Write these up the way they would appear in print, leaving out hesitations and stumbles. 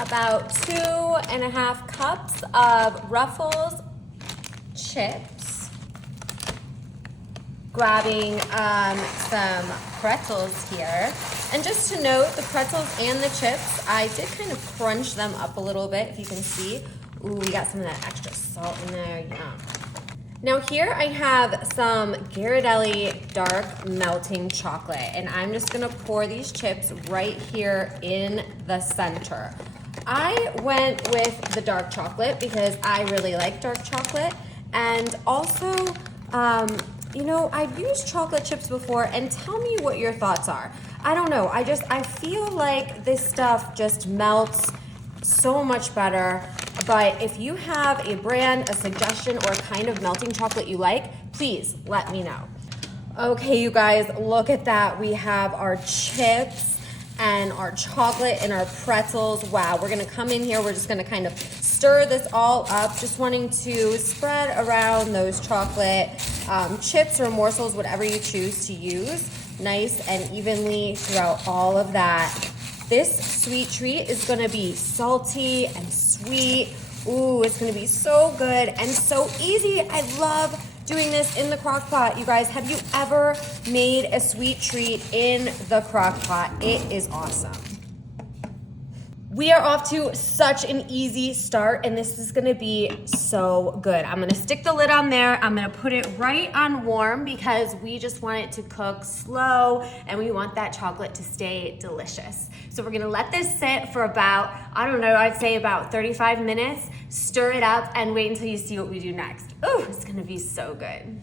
about 2.5 cups of Ruffles chips. Grabbing some pretzels here. And just to note, the pretzels and the chips, I did kind of crunch them up a little bit, if you can see. Ooh, we got some of that extra salt in there, yeah. Now here I have some Ghirardelli dark melting chocolate, and I'm just gonna pour these chips right here in the center. I went with the dark chocolate because I really like dark chocolate, and also, you know, I've used chocolate chips before, and tell me what your thoughts are. I don't know, I feel like this stuff just melts so much better, but if you have a brand, a suggestion, or a kind of melting chocolate you like, please let me know. Okay, you guys, look at that. We have our chips and our chocolate and our pretzels. Wow, we're gonna come in here, we're just gonna kind of stir this all up, just wanting to spread around those chocolate chips or morsels, whatever you choose to use, nice and evenly throughout all of that. This sweet treat is gonna be salty and sweet. Ooh, it's gonna be so good and so easy. I love doing this in the crock pot. You guys, have you ever made a sweet treat in the crock pot? It is awesome. We are off to such an easy start, and this is gonna be so good. I'm gonna stick the lid on there. I'm gonna put it right on warm because we just want it to cook slow and we want that chocolate to stay delicious. So we're gonna let this sit for about, I don't know, I'd say about 35 minutes, stir it up, and wait until you see what we do next. Ooh, it's gonna be so good.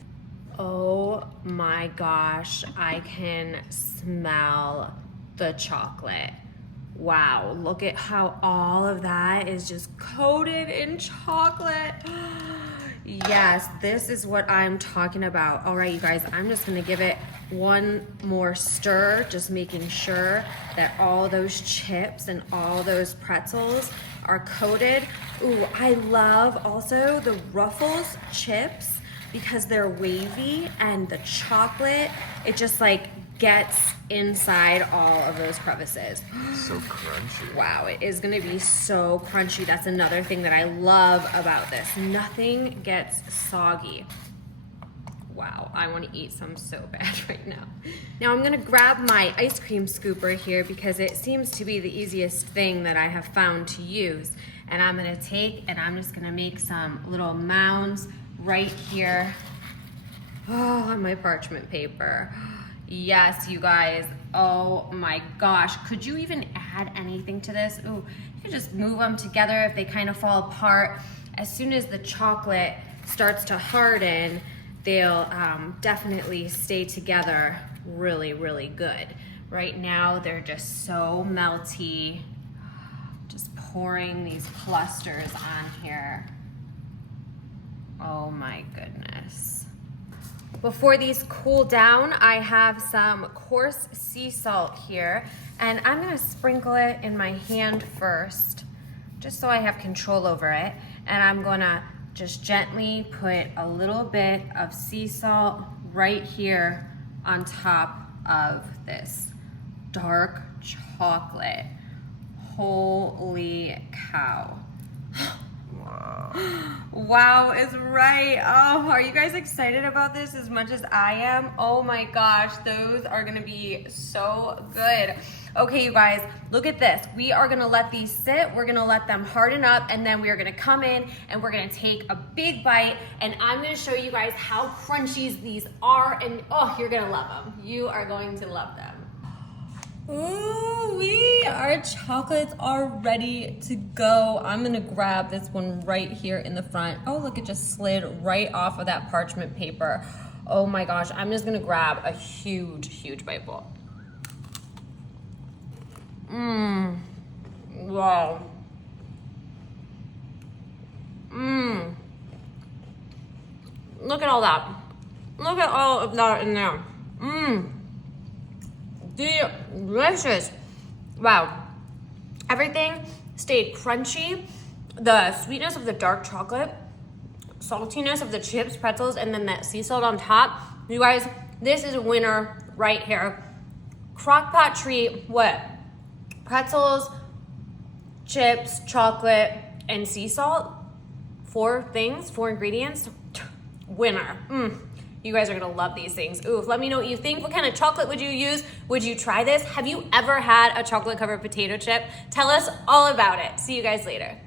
Oh my gosh, I can smell the chocolate. Wow, look at how all of that is just coated in chocolate. Yes, this is what I'm talking about. All right, you guys, I'm just gonna give it one more stir, just making sure that all those chips and all those pretzels are coated. Ooh, I love also the Ruffles chips because they're wavy, and the chocolate, it just like gets inside all of those crevices. So crunchy. Wow, it is gonna be so crunchy. That's another thing that I love about this. Nothing gets soggy. Wow, I wanna eat some so bad right now. Now I'm gonna grab my ice cream scooper here because it seems to be the easiest thing that I have found to use. And I'm gonna take and I'm just gonna make some little mounds right here. Oh, on my parchment paper. Yes, you guys, oh my gosh. Could you even add anything to this? Ooh, you could just move them together if they kind of fall apart. As soon as the chocolate starts to harden, they'll definitely stay together really, really good. Right now, they're just so melty. Just pouring these clusters on here. Oh my goodness. Before these cool down, I have some coarse sea salt here, and I'm gonna sprinkle it in my hand first, just so I have control over it. And I'm gonna just gently put a little bit of sea salt right here on top of this dark chocolate. Holy cow. Wow is right. Oh, are you guys excited about this as much as I am? Oh my gosh, those are gonna be so good. Okay, you guys, look at this. We are gonna let these sit, we're gonna let them harden up, and then we are gonna come in and we're gonna take a big bite, and I'm gonna show you guys how crunchy these are, and oh, you're gonna love them. You are going to love them. Ooh, our chocolates are ready to go. I'm gonna grab this one right here in the front. Oh, look, it just slid right off of that parchment paper. Oh my gosh, I'm just gonna grab a huge, huge bite bowl. Wow. Look at all that. Look at all of that in there. Delicious. Wow. Everything stayed crunchy. The sweetness of the dark chocolate, saltiness of the chips, pretzels, and then that sea salt on top. You guys, this is a winner right here. Crock pot treat, what? Pretzels, chips, chocolate, and sea salt. 4 things, 4 ingredients. Winner. You guys are gonna love these things. Ooh, let me know what you think. What kind of chocolate would you use? Would you try this? Have you ever had a chocolate covered potato chip? Tell us all about it. See you guys later.